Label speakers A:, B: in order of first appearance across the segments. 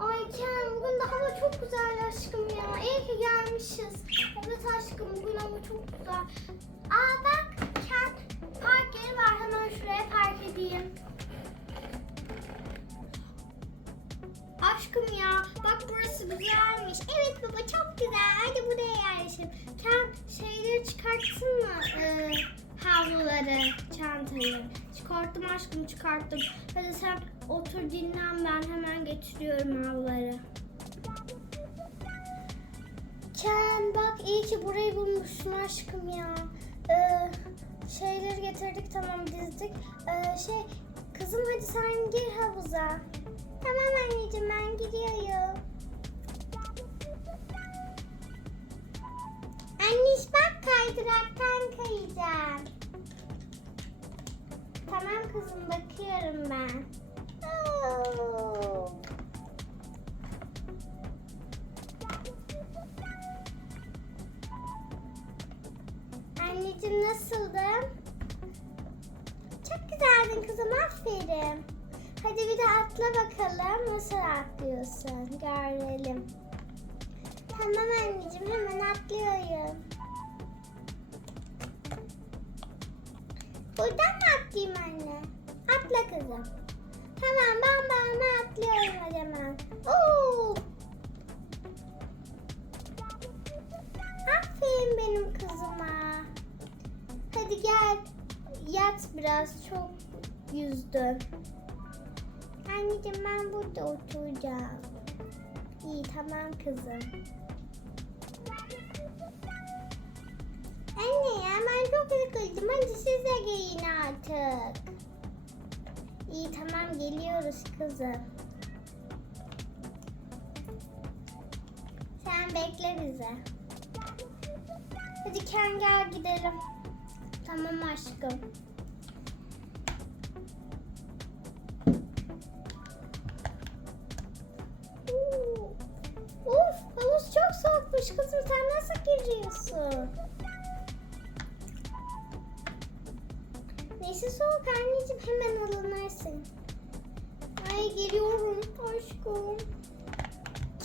A: Ay Ken bugün de hava çok güzel aşkım ya. İyi ki gelmişiz. Evet aşkım bugün hava çok güzel. Aa bak Ken park yeri var. Hemen şuraya park edeyim. Aşkım ya bak burası güzelmiş. Evet baba çok güzel. Hadi buraya yerleşelim. Ken şeyleri çıkarttın mı? Ee, havluları, çantayı. Çıkarttım aşkım çıkarttım. Hadi sen otur dinlen ben hemen getiriyorum havluları. Ken bak iyi ki burayı bulmuşsun aşkım ya. Ee, şeyleri getirdik tamam dizdik. Ee, şey kızım hadi sen gir havuza. Tamam anneciğim ben gidiyorum. Anneş bak kaydıraktan kayacağım. Kızım bakıyorum ben. Oo. Anneciğim nasıldın? Çok güzeldin kızım aferin. Hadi bir de atla bakalım nasıl atlıyorsun görelim. Tamam anneciğim hemen atlıyorum. Buradan mı atlayayım anne? Atla kızım. Tamam ben ben atlıyorum o zaman. Oo! Aferin benim kızıma. Hadi gel yat biraz çok yüzdün. Anneciğim ben burada oturacağım. İyi tamam kızım. Anne ya ben çok sıkıldım. Hadi siz de artık. İyi tamam geliyoruz kızım. Sen bekle bizi. Hadi Ken gel gidelim. Tamam aşkım. Of havuz çok soğukmuş kızım sen nasıl giriyorsun? Neyse soğuk anneciğim hemen alınırsın. Ay geliyorum aşkım.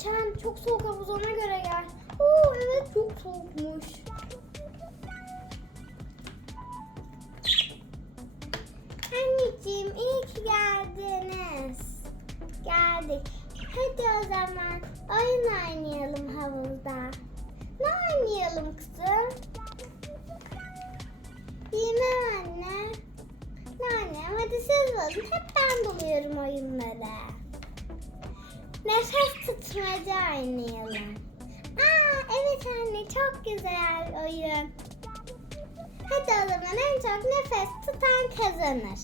A: Çen çok soğuk havuz ona göre gel. Oo evet çok soğukmuş. Anneciğim iyi ki geldiniz. Geldik. Hadi o zaman oyun oynayalım havuzda. Ne oynayalım kızım? Bilmem anne. Ne annem hadi siz bulun. Hep ben buluyorum oyunları. Nefes tutmaca oynayalım. Aa evet anne çok güzel oyun. Hadi o zaman en çok nefes tutan kazanır.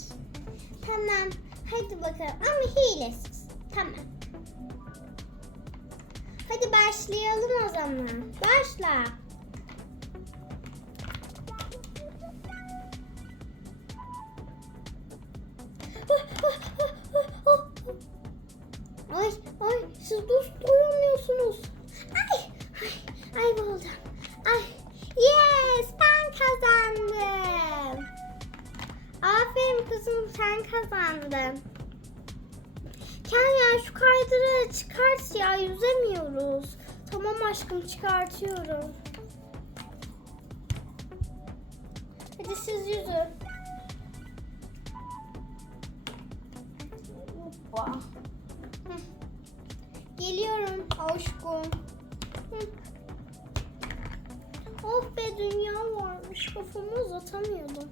A: Tamam. Hadi bakalım ama hilesiz. Tamam. Hadi başlayalım o zaman. Başla. Ay buldum. Ay yes ben kazandım. Aferin kızım sen kazandın. Ken ya şu kaydırağı çıkart ya yüzemiyoruz. Tamam aşkım çıkartıyorum. Hadi siz yüzün. Hoppa. Geliyorum aşkım. Hı. Oh be dünya varmış. Kafamı uzatamıyordum.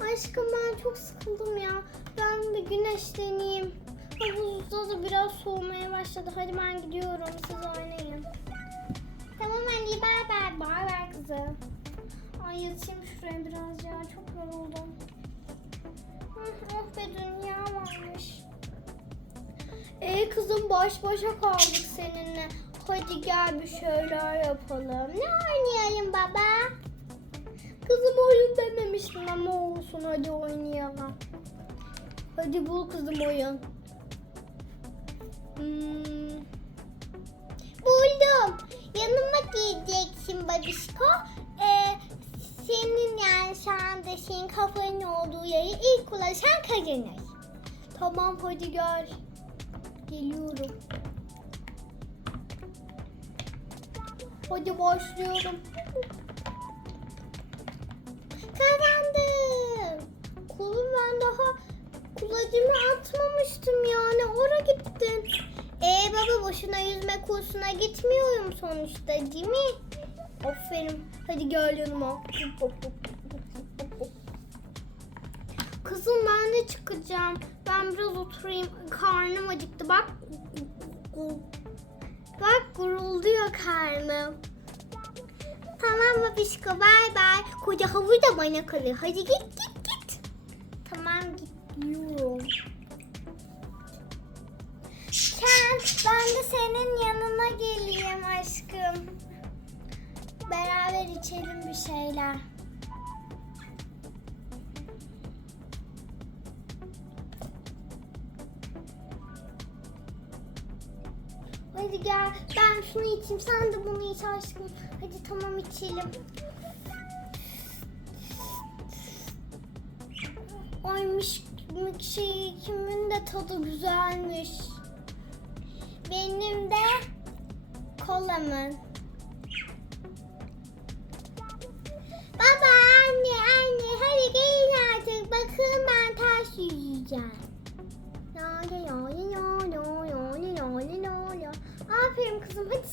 A: Aşkım ben çok sıkıldım ya. Ben bir güneşleneyim. Havuzda da biraz soğumaya başladı. Hadi ben gidiyorum. Siz oynayın. Tamam anne bay bay. Bay bay kızım. Ay yatayım şuraya biraz ya. Çok yoruldum. Hı, Oh be dünya varmış. Ee kızım baş başa kaldık seninle. Hadi gel bir şeyler yapalım. Ne oynayalım baba? Kızım oyun dememiştin ama olsun hadi oynayalım. Hadi bul kızım oyun. Hmm. Buldum. Yanıma giyeceksin babişko. Ee, senin yani şu anda senin kafanın olduğu yeri ilk ulaşan kazanır. Tamam hadi gel. Geliyorum. Hadi başlıyorum. Kazandım. Kulum ben daha kulacımı atmamıştım yani. Ora gittin. Ee baba boşuna yüzme kursuna gitmiyorum sonuçta değil mi? Aferin. Hadi gel yanıma. Kızım ben de çıkacağım. Ben biraz oturayım. Karnım acıktı. Bak. Bak gurulduyor karnım. Tamam babişko bay bay. Koca havuz da bana kalıyor. Hadi git git git. Tamam gidiyorum. Ken ben de senin yanına geleyim aşkım. Beraber içelim bir şeyler. Ben şunu içeyim sen de bunu iç aşkım. Hadi tamam içelim. Oymuş şey kimin de tadı güzelmiş. Benim de kolamın.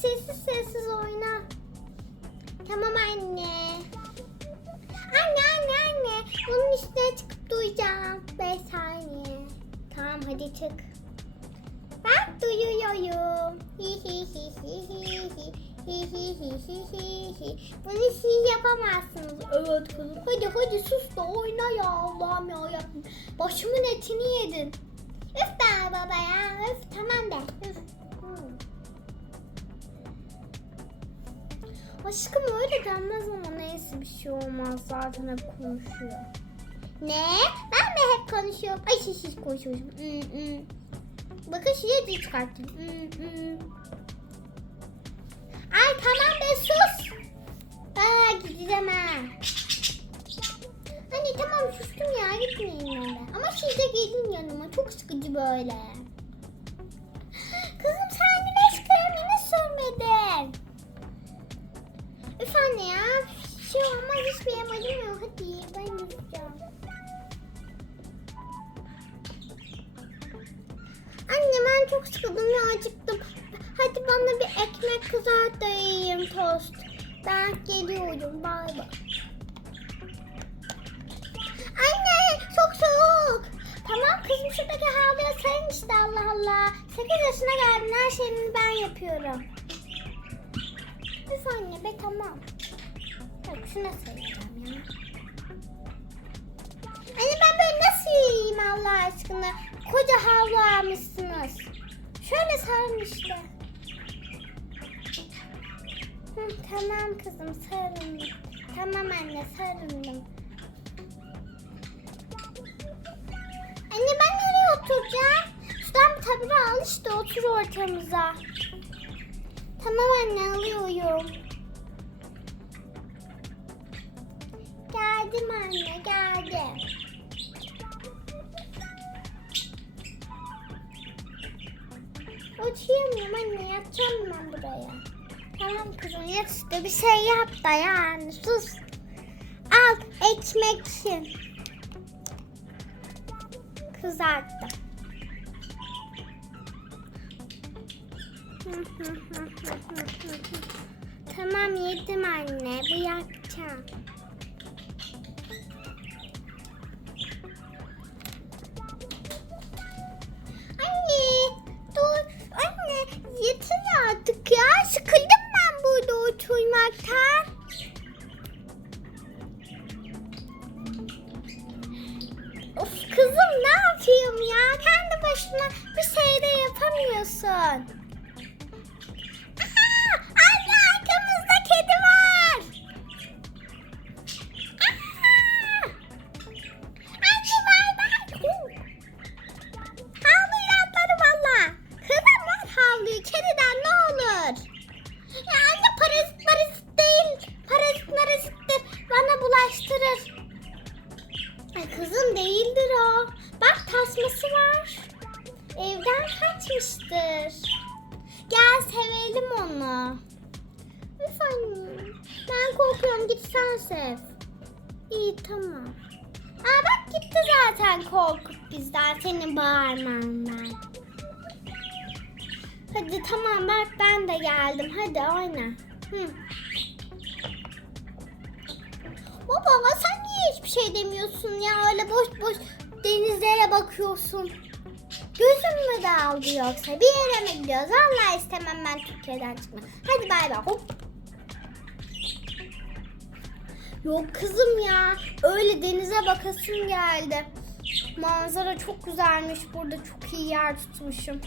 A: Sessiz sessiz oyna. Tamam anne. Anne anne anne bunun üstüne çıkıp duyacağım. 5 saniye. Tamam hadi çık. Bak duyuyorum. Hi hi hi hi hi hi. Hi hi hi hi hi hi. Bunu siz yapamazsınız. Evet kızım. Hadi hadi sus da oyna ya Allah'ım ya. Rabbim. Başımın etini yedin. Üf be baba ya. Üf tamam de. Üf. Aşkım öyle denmez ama neyse bir şey olmaz zaten hep konuşuyor. Ne? Ben mi hep konuşuyorum? Ay şiş şiş konuşuyorum. Hmm, hmm. Bakın şuraya dil çıkarttım. Hmm, hmm. Ay tamam be sus. Aa gideceğim ha. Anne tamam sustum ya gitmeyin öyle. Ama siz de gelin yanıma çok sıkıcı böyle. Kızım sen Üf anne ya. Şey olmaz hiçbir yerim acımıyor. Hadi ben yüzeceğim. Anne ben çok sıkıldım ya acıktım. Hadi bana bir ekmek kızart da yiyeyim tost. Ben geliyorum bay bay. Anne çok soğuk. Tamam kızım şuradaki havluya sayın işte Allah Allah. 8 yaşına geldin her şeyini ben yapıyorum. Anne be tamam. Bak şuna sayacağım ya. Anne ben böyle nasıl yiyeyim Allah aşkına? Koca havlu almışsınız. Şöyle sarın işte. Hı, tamam kızım sarıldım. Tamam anne sarıldım. Anne ben nereye oturacağım? Şuradan bir tabure al işte otur ortamıza. Tamam anne alıyorum. Geldim anne geldim. Oturamıyorum anne yatacağım ben buraya. Tamam kızım yat işte bir şey yap da yani sus. Al ekmeksin. Kızarttım. Tamam yedim anne bırakacağım. Anne İyi tamam. Aa bak gitti zaten korkup bizden senin bağırmandan. Hadi tamam bak ben de geldim. Hadi oyna. Hı. Baba sen niye hiçbir şey demiyorsun ya? Öyle boş boş denizlere bakıyorsun. Gözüm mü dağıldı yoksa? Bir yere mi gidiyoruz? Vallahi istemem ben Türkiye'den çıkmak. Hadi bay bay. Hop. Yok kızım ya. Öyle denize bakasım geldi. Manzara çok güzelmiş burada. Çok iyi yer tutmuşum.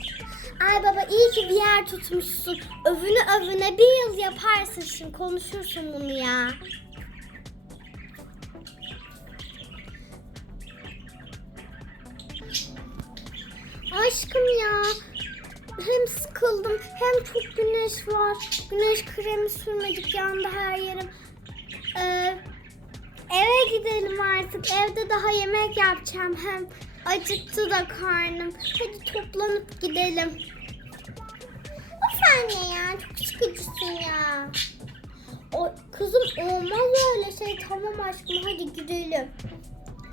A: Ay baba iyi ki bir yer tutmuşsun. Övüne övüne bir yıl yaparsın şimdi. Konuşursun bunu ya. Aşkım ya. Hem sıkıldım hem çok güneş var. Güneş kremi sürmedik yandı her yerim. Ee, eve gidelim artık. Evde daha yemek yapacağım. Hem acıktı da karnım. Hadi toplanıp gidelim. Of anne ya çok sıkıcısın ya. O, kızım olmaz öyle şey. Tamam aşkım hadi gidelim.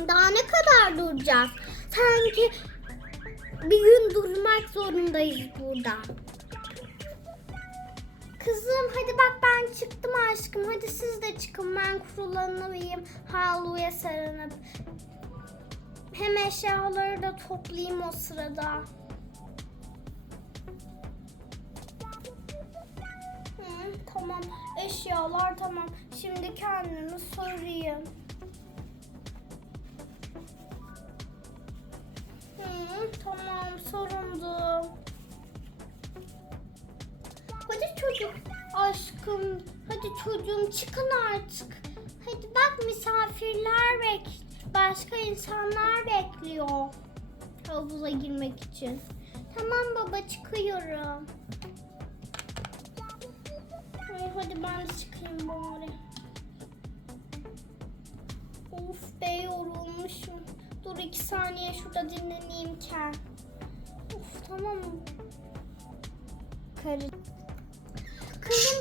A: Daha ne kadar duracağız? Sanki bir gün durmak zorundayız burada. Kızım hadi bak ben çıktım aşkım. Hadi siz de çıkın. Ben kurulanayım. Havluya sarınıp. Hem eşyaları da toplayayım o sırada. Tamam. Eşyalar tamam. Şimdi kendimi sorayım. Hı, tamam çocuk aşkım. Hadi çocuğum çıkın artık. Hadi bak misafirler bek. Başka insanlar bekliyor. Havuza girmek için. Tamam baba çıkıyorum. Ay, hadi ben de çıkayım bari. Of be yorulmuşum. Dur iki saniye şurada dinleneyim Ken. Of tamam? Karı.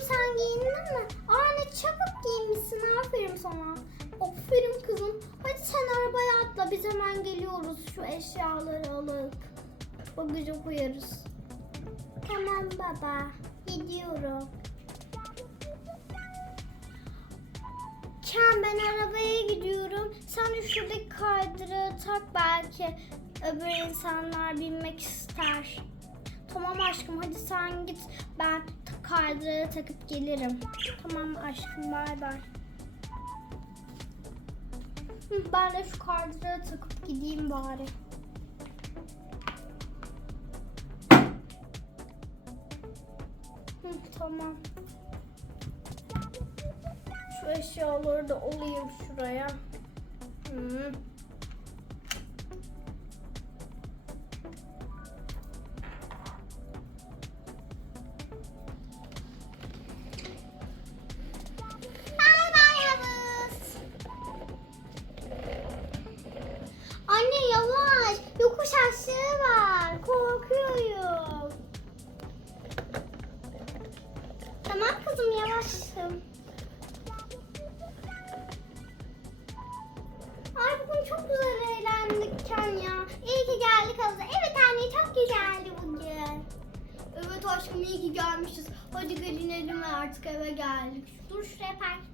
A: Sen giyindin mi? Aa ne çabuk giyinmişsin. Aferin sana. Aferin kızım. Hadi sen arabaya atla. Biz hemen geliyoruz. Şu eşyaları alıp bagaja koyarız. Tamam baba. Gidiyorum. Ken ben arabaya gidiyorum. Sen de şuradaki kaydıra tak belki öbür insanlar binmek ister. Tamam aşkım hadi sen git. Ben t- kaydıra takıp gelirim. Tamam aşkım bay bay. Ben de şu kaydıra takıp gideyim bari. Tamam. Şu eşyaları da alayım şuraya. Hı. Yavaşım. Ay bugün çok güzel eğlendik Ken ya. İyi ki geldik havuza. Evet anne çok güzeldi bugün. Evet aşkım iyi ki gelmişiz. Hadi gel inelim ve artık eve geldik. Dur şuraya park.